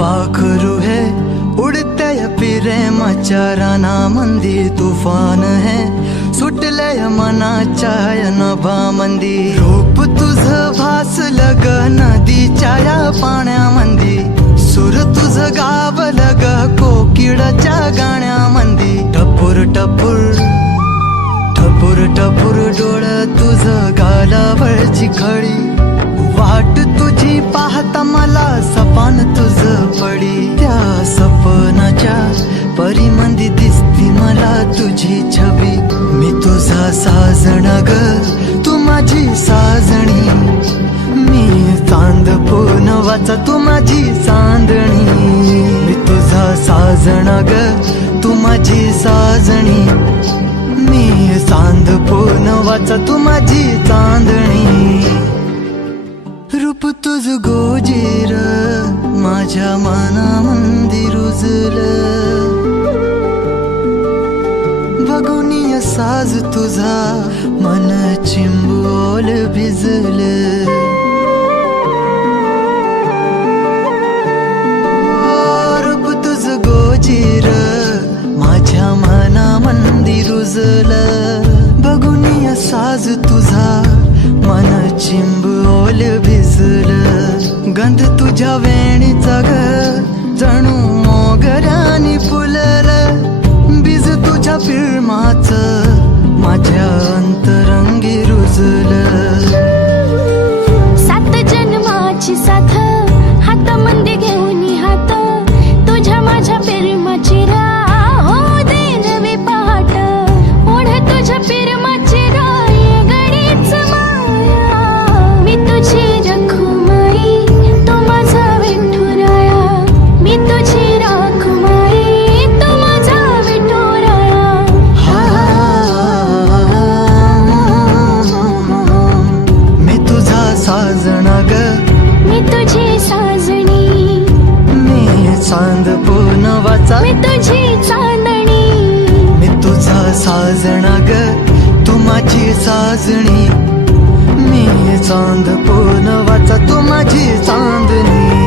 पाखरू है उड़ते प्रेमाच्या रानामंदी तुफान है सुटले मनाच्या नभामंदी रूप तुझं भासलं ग नदीच्या या पाण्यामंदी सुर तुझं गावलं ग कोकिळाच्या गाण्यामंदी टपूर टपूर टपूर टपूर डोळं तुझं गालावरची खळी वाट तुझी पाहता मला सपान तुझं पडी त्या सपनाच्या परीमंदी दिसती मला तुझी छबी मी तुझा साजणा ग तू माझी साजणी मी चांद पूनवाचा तू माझी चांदणी मी तुझा साजणा ग तू माझी साजणी मी चांद पूनवाचा तू माझी चांदणी रूप तुझ गोजीर माझ्या मनामंदी रुजलं बघुनिय साज तुझा मन चिंबोल भिजलं रूप तुझ गोजीर माझ्या मनामंदी रुजलं बघुनिय साज तुझा मन चिंबोल भिजलं गंध तुझ्या वेणीचा ग जणू मोगऱ्यानी फुललं बीज तुझ्या पिळमाचं माझ्या अंतरंगी रुजलं सात जन्माची साथ हातामध्ये घेऊन हात तुझ्या माझ्या प्रेमाची राह हो दे नवी पहाट ओढ तुझ्या प्रेमाची राय गडीच माया मी तुझी रखुमाई तो माझा विठुराया मी तुझी रखुमाई तो माझा विठुराया मी तुझा साजणा ग मी तुझी साजणी मी चांद पूनवाचा मी तुझी चांदणी मी तुझा साजणा ग तू माझी साजणी मी चांद पूनवाचा तू माझी चांदणी